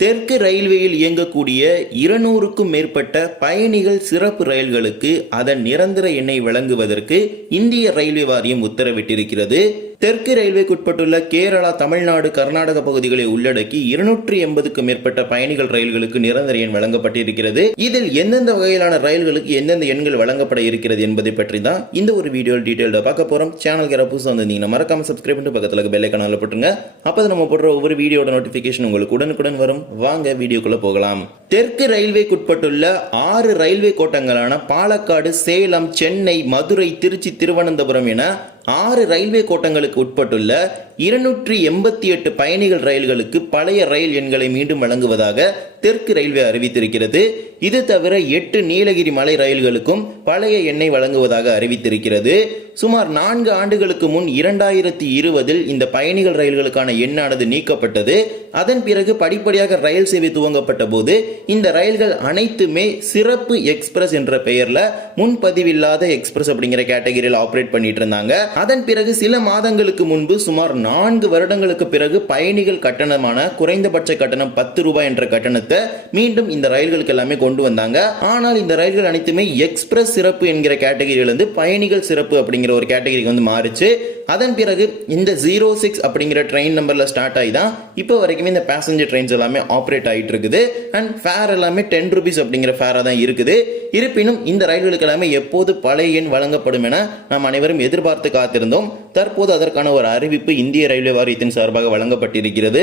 தெற்கு ரயில்வேயில் இயங்கக்கூடிய இருநூறுக்கும் மேற்பட்ட பயணிகள் சிறப்பு ரயில்களுக்கு அதன் நிரந்தர எண்ணை வழங்குவதற்கு இந்திய ரயில்வே வாரியம் உத்தரவிட்டிருக்கிறது. தெற்கு ரயில்வேக்குட்பட்டுள்ள கேரளா தமிழ்நாடு கர்நாடக பகுதிகளை உள்ளடக்கி இருநூற்றி எண்பதுக்கும் மேற்பட்ட பயணிகள் ரயில்களுக்கு நிரந்தர எண் வழங்கப்பட்டிருக்கிறது. இதில் எந்தெந்த வகையிலான ரயில்களுக்கு எந்தெந்த எண்கள் வழங்கப்பட இருக்கிறது என்பதை பற்றி தான் இந்த ஒரு வீடியோ டீட்டெயில்டாக பார்க்க போறோம். சேனல் யாராவது புதுசாக வந்திருந்தீங்கன்னா மறக்காம சப்ஸ்கிரைப் பண்ணிட்டு பக்கத்தில் பெல் ஐக்கான போட்டுருங்க. அப்போ நம்ம போடுற ஒவ்வொரு வீடியோட நோட்டிஃபிகேஷன் உங்களுக்கு உடனுக்குடன் வரும். வாங்க வீடியோக்குள்ளே போகலாம். தெற்கு ரயில்வேக்கு உட்பட்டுள்ள ஆறு ரயில்வே கோட்டங்களான பாலக்காடு சேலம் சென்னை மதுரை திருச்சி திருவனந்தபுரம் என ஆறு ரயில்வே கோட்டங்களுக்கு உட்பட்டுள்ள இருநூற்றி எண்பத்தி எட்டு பயணிகள் ரயில்களுக்கு பழைய ரயில் எண்களை மீண்டும் வழங்குவதாக தெற்கு ரயில்வே அறிவித்திருக்கிறது. இது தவிர எட்டு நீலகிரி மலை ரயில்களுக்கும் பழைய எண்ணை வழங்குவதாக அறிவித்திருக்கிறது. சுமார் நான்கு ஆண்டுகளுக்கு முன் இரண்டாயிரத்தி இருபதில் இந்த பயணிகள் ரயில்களுக்கான எண்ணானது நீக்கப்பட்டது. அதன் பிறகு படிப்படியாக ரயில் சேவை துவங்கப்பட்ட போது இந்த ரயில்கள் அனைத்துமே சிறப்பு எக்ஸ்பிரஸ் என்ற பெயர்ல முன்பதிவில்லாத எக்ஸ்பிரஸ் அப்படிங்கிற கேட்டகரியில் ஆப்ரேட் பண்ணிட்டு இருந்தாங்க. அதன் பிறகு சில மாதங்களுக்கு முன்பு சுமார் நான்கு வருடங்களுக்கு பிறகு பயணிகள் கட்டணமான குறைந்தபட்ச கட்டணம் பத்து ரூபாய் என்ற கட்டணத்தை மீண்டும் இந்த ரயில்களுக்கு எல்லாமே கொண்டு வந்தாங்க. ஆனால் இந்த ரயில்கள் அனைத்துமே எக்ஸ்பிரஸ் சிறப்பு என்கிற கேட்டகரியிலிருந்து பயணிகள் சிறப்பு அப்படிங்கிற ஒரு கேட்டகரிக்கு வந்து மாறிச்சு. அதன் பிறகு இந்த ஜீரோ சிக்ஸ் அப்படிங்கிற ட்ரெயின் நம்பர்ல ஸ்டார்ட் ஆகி தான் இப்போ வரைக்குமே இந்த பேசஞ்சர் ட்ரெயின்ஸ் எல்லாமே ஆப்ரேட் ஆகிட்டு இருக்குது. அண்ட் ஃபேர் எல்லாமே டென் ருபீஸ் அப்படிங்கிற ஃபேராக தான் இருக்குது. இருப்பினும் இந்த ரயில்களுக்கு எல்லாமே எப்போது பழைய எண் வழங்கப்படும் என நாம் அனைவரும் எதிர்பார்த்து காத்திருந்தோம். தற்போது அதற்கான ஒரு அறிவிப்பு இந்திய இந்திய ரயில்வே வாரியத்தின் சார்பாக வழங்கப்பட்டிருக்கிறது.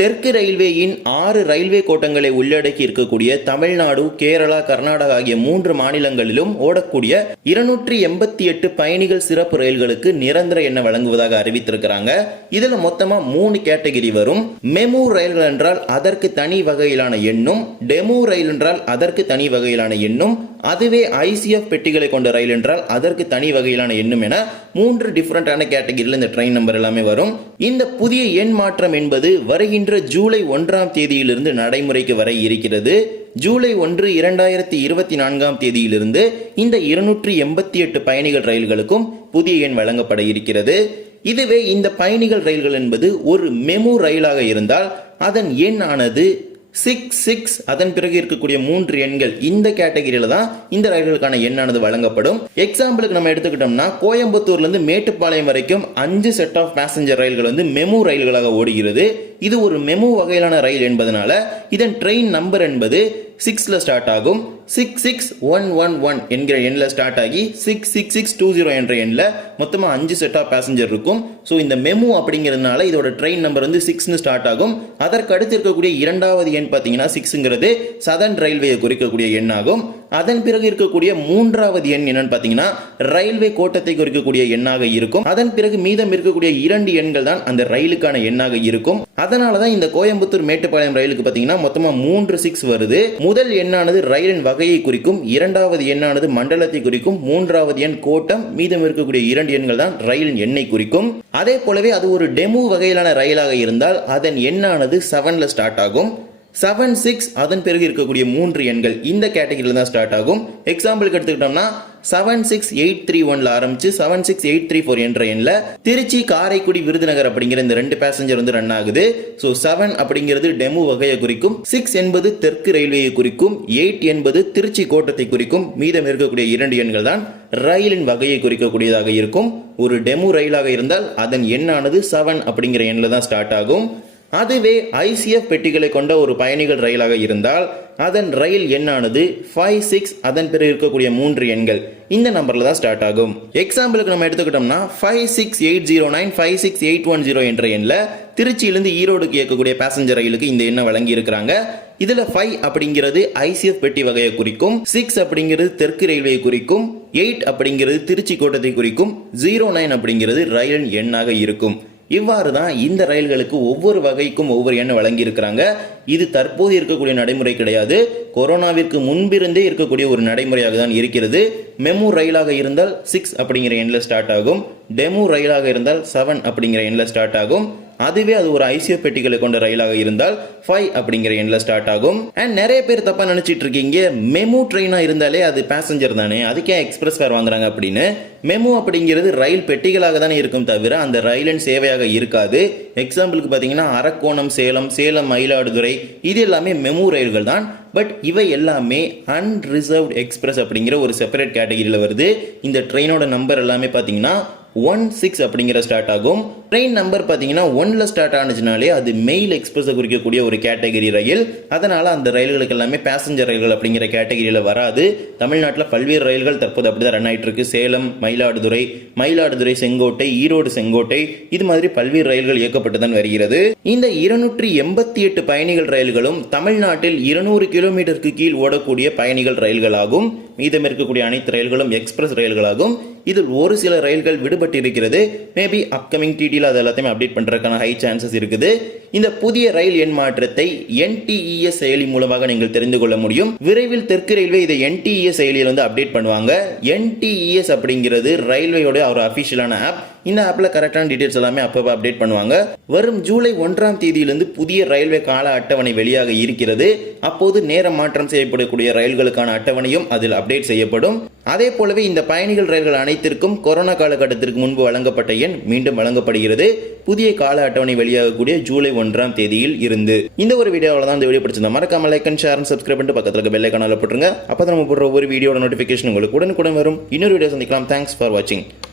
தெற்கு ரயில்வேயின் ஆறு ரயில்வே கோட்டங்களை உள்ளடக்கி இருக்கக்கூடிய தமிழ்நாடு கேரளா கர்நாடகா ஆகிய மூன்று மாநிலங்களிலும் ஓடக்கூடிய இருநூற்றி எண்பத்தி எட்டு பயணிகள் சிறப்பு ரயில்களுக்கு நிரந்தர எண்ணை வழங்குவதாக அறிவித்திருக்கிறாங்க. இதுல மொத்தமா மூணு கேட்டகரி வரும். மெமு ரயில்கள் என்றால் அதற்கு தனி வகையிலான எண்ணும் டெமு ரயில் என்றால் அதற்கு தனி வகையிலான எண்ணும் அதுவே ஐசிஎஃப் பெட்டிகளை கொண்ட ரயில் என்றால் அதற்கு தனி வகையிலான எண்ணும் என மூன்று டிஃப்ரெண்டான கேட்டகரியில் இந்த ட்ரெயின் நம்பர் எல்லாமே வரும். இந்த புதிய எண் மாற்றம் என்பது வருகின்ற ஜூலை ஒன்றாம் தேதியிலிருந்து நடைமுறைக்கு வர இருக்கிறது. ஜூலை ஒன்று இரண்டாயிரத்தி இருபத்தி நான்காம் தேதியிலிருந்து இந்த இருநூற்றி எண்பத்தி எட்டு பயணிகள் ரயில்களுக்கும் புதிய எண் வழங்கப்பட இருக்கிறது. இதுவே இந்த பயணிகள் ரயில்கள் என்பது ஒரு மெமு ரயிலாக இருந்தால் அதன் எண் ஆனது சிக்ஸ் சிக்ஸ் அதன் பிறகு இருக்கக்கூடிய மூன்று எண்கள் இந்த கேட்டகரியில தான் இந்த ரயில்களுக்கான எண்ணானது வழங்கப்படும். எக்ஸாம்பிளுக்கு நம்ம எடுத்துக்கிட்டோம்னா கோயம்புத்தூர்ல இருந்து மேட்டுப்பாளையம் வரைக்கும் அஞ்சு செட் ஆஃப் பேசஞ்சர் ரயில்கள் வந்து மெமு ரயில்களாக ஓடுகிறது. இது ஒரு மெமு வகையிலான ரயில் என்பதனால இதன் ட்ரெயின் நம்பர் என்பது சிக்ஸில் ஸ்டார்ட் ஆகும். Six six one one one என்கிற எண்ணில் ஸ்டார்ட் ஆகி six six six two zero என்ற எண்ணில் மொத்தமாக அஞ்சு செட் ஆஃப் பேசஞ்சர் இருக்கும். ஸோ இந்த மெமு அப்படிங்கிறதுனால இதோட ட்ரெயின் நம்பர் வந்து சிக்ஸ்னு ஸ்டார்ட் ஆகும். அதற்கு அடுத்து இருக்கக்கூடிய இரண்டாவது எண் பார்த்தீங்கன்னா சிக்ஸுங்கிறது சதன் ரயில்வேயை குறிக்கக்கூடிய எண் ஆகும் அதன் பிறகு இருக்கக்கூடிய மூன்றாவது எண் என்னன்னு பார்த்தீங்கன்னா ரயில்வே கோட்டத்தை குறிக்கக்கூடிய எண்ணாக இருக்கும். அதன் பிறகு மீதம் இருக்கக்கூடிய இரண்டு எண்கள் தான் அந்த ரயிலுக்கான எண்ணாக இருக்கும். அதனால தான் இந்த கோயம்புத்தூர் மேட்டுப்பாளையம் ரயிலுக்கு பார்த்தீங்கன்னா மொத்தமாக மூன்று சிக்ஸ் வருது. முதல் எண்ணானது ரயிலின் வகையை குறிக்கும். இரண்டாவது எண்ணானது மண்டலத்தை குறிக்கும். மூன்றாவது எண் கோட்டம். மீதம் இருக்கக்கூடிய இரண்டு எண்கள் தான் ரயிலின் எண்ணை குறிக்கும். அதே போலவே அது ஒரு டெமு வகையிலான ரயிலாக இருந்தால் அதன் எண்ணானது செவன்ல ஸ்டார்ட் ஆகும். செவன் சிக்ஸ் அதன் பிறகு இருக்கக்கூடிய மூன்று எண்கள் இந்த கேட்டகரியில் தான் ஸ்டார்ட் ஆகும். எக்ஸாம்பிளுக்கு எடுத்துக்கிட்டோம்னா செவன் சிக்ஸ் எயிட் த்ரீ ஒன்ல ஆரம்பிச்சு seven six eight three four என்ற எண்ணில் திருச்சி காரைக்குடி விருதுநகர் அப்படிங்கிற இந்த ரெண்டு பேசஞ்சர் வந்து ரன் ஆகுது. ஸோ செவன் அப்படிங்கிறது டெமு வகையை குறிக்கும். சிக்ஸ் என்பது தெற்கு ரயில்வேயை குறிக்கும். எயிட் என்பது திருச்சி கோட்டத்தை குறிக்கும். மீதம் இருக்கக்கூடிய இரண்டு எண்கள் தான் ரயிலின் வகையை குறிக்கக்கூடியதாக இருக்கும். ஒரு டெமு ரயிலாக இருந்தால் அதன் எண்ணானது செவன் அப்படிங்கிற எண்ணில் தான் ஸ்டார்ட் ஆகும். அதுவே ஐசிஎஃப் பெட்டிகளை கொண்ட ஒரு பயணிகள் ரயிலாக இருந்தால் அதன் ரயில் எண்ணானது ஃபைவ் சிக்ஸ் அதன் பிறகு இருக்கக்கூடிய மூன்று எண்கள். இந்த நம்பரில் தான் ஸ்டார்ட் ஆகும். எக்ஸாம்பிளுக்கு நம்ம எடுத்துக்கிட்டோம்னா five six eight zero nine five six eight one zero என்ற எண்ணில் திருச்சியிலிருந்து ஈரோடுக்கு இயக்கக்கூடிய பேசஞ்சர் ரயிலுக்கு இந்த எண்ணை வழங்கி இருக்கிறாங்க இதில் ஃபைவ் அப்படிங்கிறது ஐசிஎஃப் பெட்டி வகையை குறிக்கும் சிக்ஸ் அப்படிங்கிறது தெற்கு ரயில்வே குறிக்கும் எயிட் அப்படிங்கிறது திருச்சி கோட்டத்தை குறிக்கும் ஜீரோ நைன் அப்படிங்கிறது ரயிலின் எண்ணாக இருக்கும். இவ்வாறு தான் இந்த ரயில்களுக்கு ஒவ்வொரு வகைக்கும் ஒவ்வொரு எண்ணை வழங்கியிருக்கிறாங்க. இது தற்போது இருக்கக்கூடிய நடைமுறை கிடையாது. கொரோனாவிற்கு முன்பிருந்தே இருக்கக்கூடிய ஒரு நடைமுறையாக தான் இருக்கிறது. மெமு ரயிலாக இருந்தால் சிக்ஸ் அப்படிங்கிற எண்ணில் ஸ்டார்ட் ஆகும். டெமு ரயிலாக இருந்தால் செவன் அப்படிங்கிற எண்ணில் ஸ்டார்ட் ஆகும். அதுவே அது ஒரு ஐசிஓ பெட்டிகளை கொண்ட ரயிலாக இருந்தால் ஃபைவ் அப்படிங்கிற எண்ணில் ஸ்டார்ட் ஆகும். அண்ட் நிறைய பேர் தப்பாக நினச்சிட்டு இருக்கீங்க. மெமு ட்ரெயினாக இருந்தாலே அது பேசஞ்சர் தானே. அதுக்கே எக்ஸ்பிரஸ் ஃபேர் வாங்குறாங்க அப்படின்னு? மெமு அப்படிங்கிறது ரயில் பெட்டிகளாக தானே இருக்கும் தவிர அந்த ரயிலின் சேவையாக இருக்காது. எக்ஸாம்பிளுக்கு பார்த்தீங்கன்னா அரக்கோணம் சேலம் சேலம் மயிலாடுதுறை இது எல்லாமே மெமு ரயில்கள் தான். பட் இவை எல்லாமே அன்ரிசர்வ்ட் எக்ஸ்பிரஸ் அப்படிங்கிற ஒரு செப்பரேட் கேட்டகிரியில் வருது. இந்த ட்ரெயினோட நம்பர் எல்லாமே பார்த்தீங்கன்னா ஒன் சிக்ஸ் அப்படிங்கிற ஸ்டார்ட் ஆகும். ட்ரெயின் நம்பர் பார்த்தீங்கன்னா ஒன்ல ஸ்டார்ட் ஆனிச்சுனாலே அது மெயில் எக்ஸ்பிரஸை குறிக்கக்கூடிய ஒரு கேட்டகரி ரயில். அதனால அந்த ரயில்களுக்கு எல்லாமே பேசஞ்சர் ரயில்கள் அப்படிங்கிற கேட்டகரியில் வராது. தமிழ்நாட்டில் பல்வேறு ரயில்கள் தற்போது அப்படிதான் ரன் ஆயிட்டு இருக்கு சேலம் மயிலாடுதுறை மயிலாடுதுறை செங்கோட்டை ஈரோடு செங்கோட்டை. இது மாதிரி பல்வேறு ரயில்கள் இயக்கப்பட்டு தான் வருகிறது. இந்த இருநூற்றி எண்பத்தி எட்டு பயணிகள் ரயில்களும் தமிழ்நாட்டில் இருநூறு கிலோமீட்டருக்கு கீழ் ஓடக்கூடிய பயணிகள் ரயில்களாகும். மீதம் இருக்கக்கூடிய அனைத்து ரயில்களும் எக்ஸ்பிரஸ் ரயில்களாகும். இதில் ஒரு சில ரயில்கள் விடுபட்டு இருக்கிறது மேபி அப்கமிங் டிடியில் அது எல்லாத்தையுமே அப்டேட் பண்ணுறதுக்கான ஹை சான்சஸ் இருக்குது. இந்த புதிய ரயில் எண் மாற்றத்தை என்டிஇஎஸ் செயலி மூலமாக நீங்கள் தெரிந்து கொள்ள முடியும். விரைவில் தெற்கு ரயில்வே இதை என்டிஇஎஸ் செயலியில் வந்து அப்டேட் பண்ணுவாங்க. என்டிஇஎஸ் அப்படிங்கிறது ரயில்வேயோட ஒரு அஃபிஷியலான ஆப் இந்த ஆப்பில் கரெக்டான டீடைல்ஸ் எல்லாமே அப்பப்போ அப்டேட் பண்ணுவாங்க. வரும் ஜூலை ஒன்றாம் தேதியிலிருந்து புதிய ரயில்வே கால அட்டவணை வெளியாக இருக்கிறது. அப்போது நேரம் மாற்றம் செய்யப்படக்கூடிய ரயில்களுக்கான அட்டவணையும் அதில் அப்டேட் செய்யப்படும். அதே போலவே இந்த பயணிகள் ரயில்கள் அனைத்திற்கும் கொரோனா காலகட்டத்திற்கு முன்பு வழங்கப்பட்ட எண் மீண்டும் வழங்கப்படுகிறது. புதிய கால அட்டவணை வெளியாகக்கூடிய ஜூலை ஒன்றாம் தேதியில் இருந்து. இந்த ஒரு வீடியோவில் தான் இந்த வீடியோ பிடிச்சிருந்தா மறக்காம லைக் அண்ட் ஷேர் சப்ஸ்கிரைப் பண்ணிட்டு பக்கத்தில் இருக்க பெல் ஐக்கானில் போட்டுருங்க. அப்போ நம்ம போடுற ஒரு வீடியோட நோட்டிஃபிகேஷன் உங்களுக்கு உடனுக்குடன் வரும். இன்னொரு வீடியோ சந்திக்கலாம். தேங்க்ஸ் ஃபார் வாட்சிங்